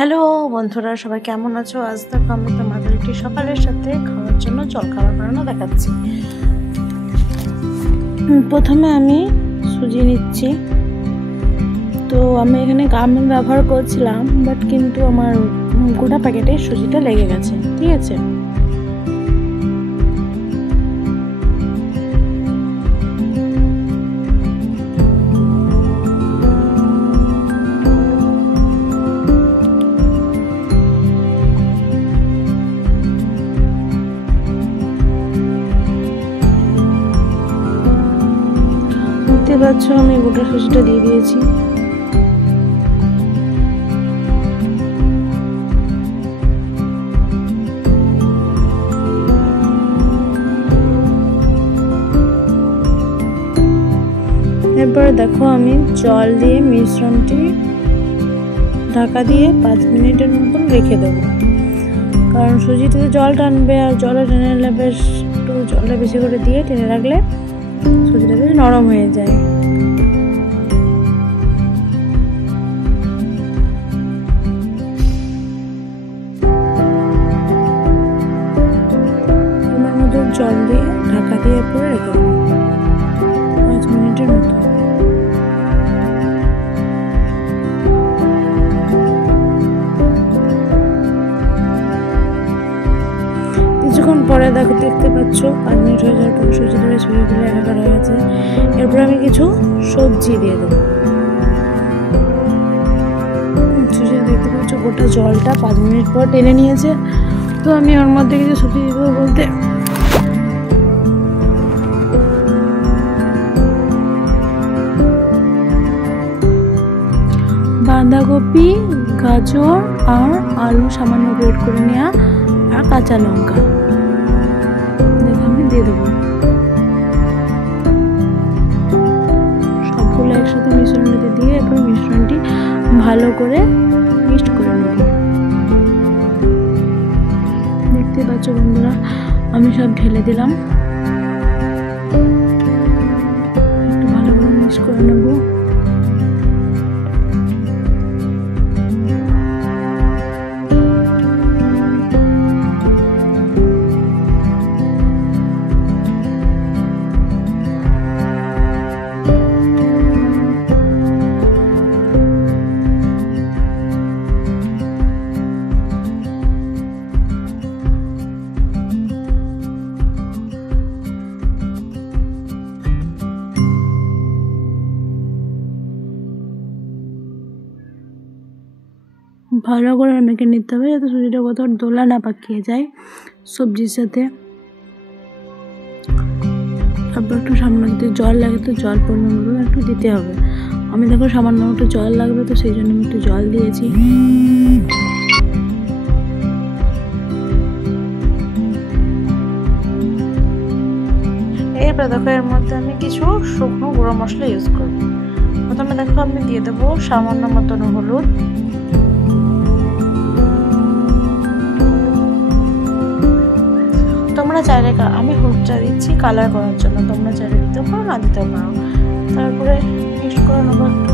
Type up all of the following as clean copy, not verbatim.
Hello বন্ধুরা, সবাই কেমন আছো? আজ দেখো আমি তোমাদেরকে সকালের সাথে খাওয়ার জন্য জলখাবার বানানো দেখাচ্ছি। প্রথমে আমি সুজি নিচ্ছি। তো আমি এখানে গার্মেন্ট ব্যবহার করছিলাম, বাট কিন্তু আমার গোটা প্যাকেটে সুজিটা লেগে গেছে। ঠিক আছে, দেখতে পাচ্ছ আমি গোটা সুজিটা দিয়ে দিয়েছি। এরপরে দেখো আমি জল দিয়ে মিশ্রণটি ঢাকা দিয়ে 5 মিনিটের মতন রেখে দেবো, কারণ সুজিতে জল টানবে, আর জলে টেনে নিলে বেশ একটু জলটা বেশি করে দিয়ে টেনে রাখলে সুজিটা বেশ নরম হয়ে যায়। আমার মতো জল দিয়ে ঢাকা দিয়ে পরে রেখে দেবো 5 মিনিটের মতো। কিছুক্ষণ পরে দেখতে পাচ্ছ 5 মিনিট হয়ে যাওয়ার পর সুজিটা ছড়িয়ে ফেলে একাকার হয়ে গেছে। এরপর আমি কিছু সবজি দিয়ে দেবো। সুজিটা দেখতে পাচ্ছ গোটা জলটা 5 মিনিট পর টেনে নিয়েছে। তো আমি ওর মধ্যে কিছু সবজি দিয়ে দেবো বলতে বাঁধাকপি, গাজর আর আলু সামান্য গ্রেট করে নেওয়া, আর কাঁচা লঙ্কা দেখো আমি দিয়ে দেবো। সবগুলো একসাথে মিশ্রণটিতে দিয়ে এরপর মিশ্রণটি ভালো করে মিক্সড করে নেব। দেখতে পাচ্ছ বন্ধুরা, আমি সব ঢেলে দিলাম, একটু ভালো করে মিক্স করে নেব। ভালো করে মেখে নিতে হবে যাতে সুজিটা কোথাও দোলা না পাকিয়ে যায় সবজির সাথে। তারপর একটু সামান্য যদি জল লাগে তো জল পরিমাণ মতো একটু দিতে হবে। আমি দেখো সামান্য একটু জল লাগবে, তো সেই জন্য আমি একটু জল দিয়েছি। এরপর দেখো এর মধ্যে আমি কিছু শুকনো গুঁড়ো মশলা ইউজ করব। প্রথমে দেখো আমি দিয়ে দেবো সামান্য মতন হলুদ, তোমরা চাইলে, আমি হলুদটা দিচ্ছি কালার করার জন্য, তোমরা চাইলে দিতে পারো না দিতে পারো। তারপরে মিক্স করে নেবো একটু।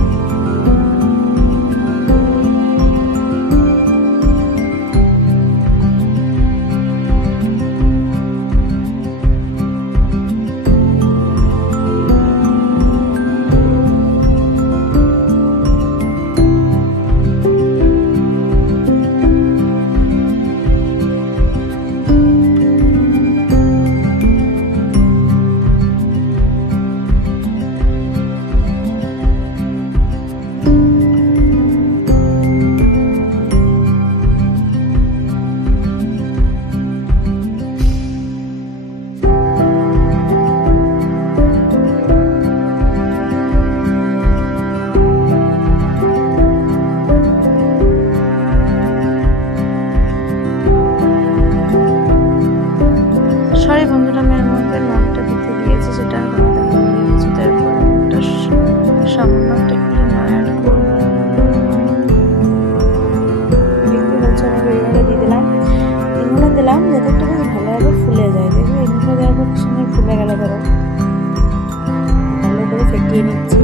সরি বন্ধুরা, আমি এর মধ্যে নুনটা দিতে দিয়েছি, সেটা তোমাদের ভুলে গেছি। তারপর একটা সামান্য একটা ক্রিম অ্যাড করব। দেখতে পাচ্ছ আমি বেগুনটা দিয়ে দিলাম। বেগুনটা দিলাম যাতে একটু বেশ ভালোভাবে ফুলে যায়। দেখবে বেগুনটা দেওয়ার পর সুন্দর ফুলে গেলে ধরো ভালো করে ফেটিয়ে নিচ্ছি।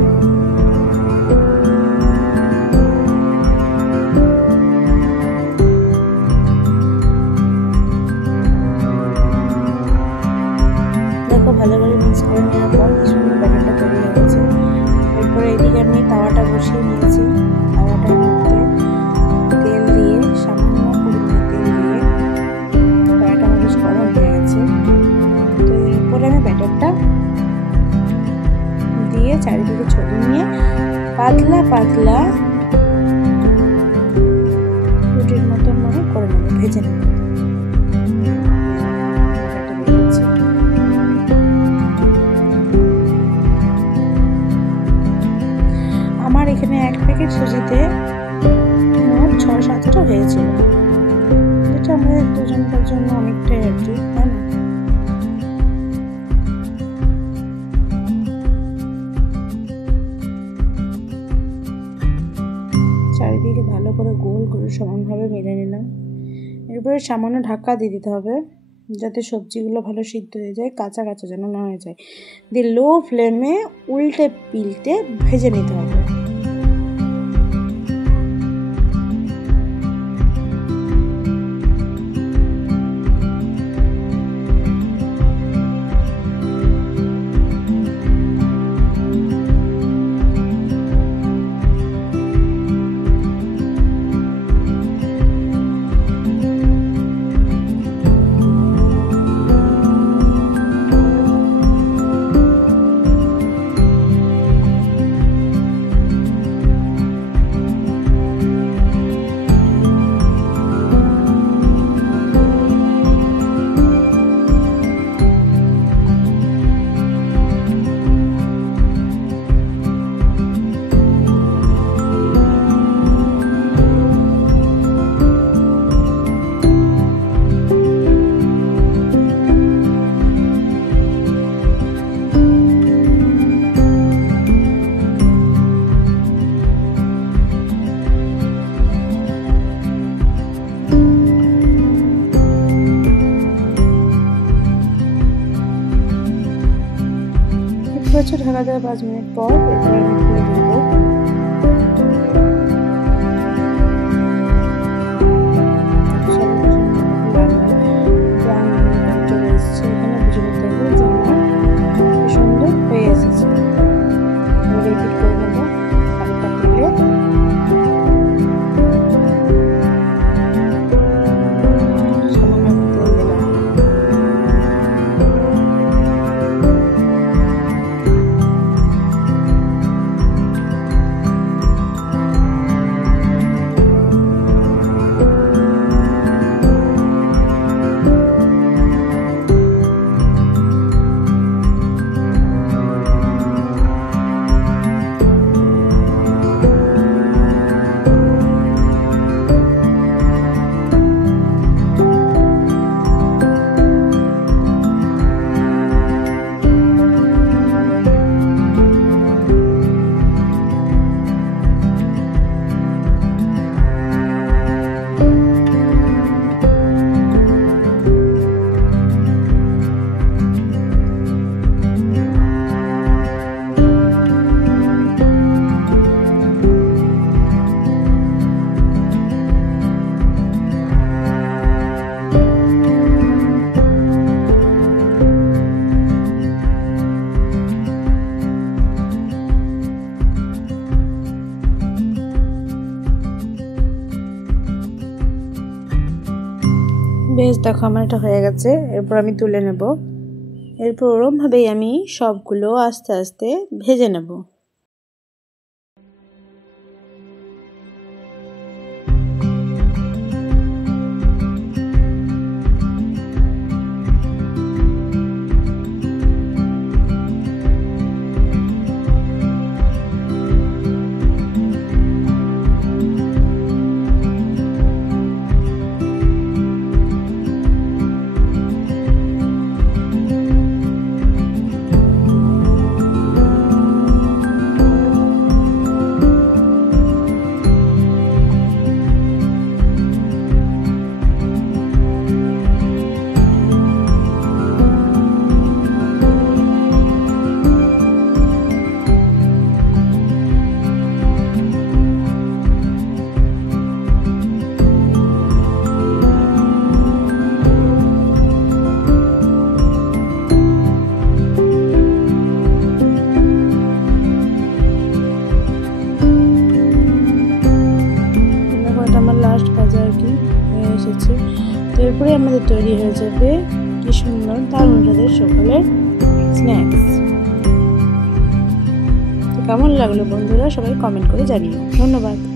এসেছিল, যেটা আমাদের দুজনকার জন্য অনেকটাই আর কি, তাই না? চারিদিকে ভালো করে গোল করে সমানভাবে মেলে নিলাম। এরপরে সামান্য ঢাকা দিয়ে দিতে হবে যাতে সবজিগুলো ভালো সিদ্ধ হয়ে যায়, কাঁচা কাঁচা যেন না হয়ে যায়। দিয়ে লো ফ্লেমে উল্টে পিল্টে ভেজে নিতে হবে। ঢাকা দেওয়া 5 মিনিট পর এরপর আমি খুলে দেবো। এখানে বুঝে নিতে হবে যে আমার সুন্দর হয়ে এসেছে। রিপিট করে নেবো হালকা তেলে। বেশ দেখো আমার এটা হয়ে গেছে। এরপর আমি তুলে নেব। এরপর ওরমভাবেই আমি সবগুলো আস্তে আস্তে ভেজে নেব। এসেছে। তো এরপরে আমাদের তৈরি হয়ে যাবে কি সুন্দর দারুণ স্বাদের সকালের স্ন্যাক্স। তো কেমন লাগলো বন্ধুরা সবাই কমেন্ট করে জানিও। ধন্যবাদ।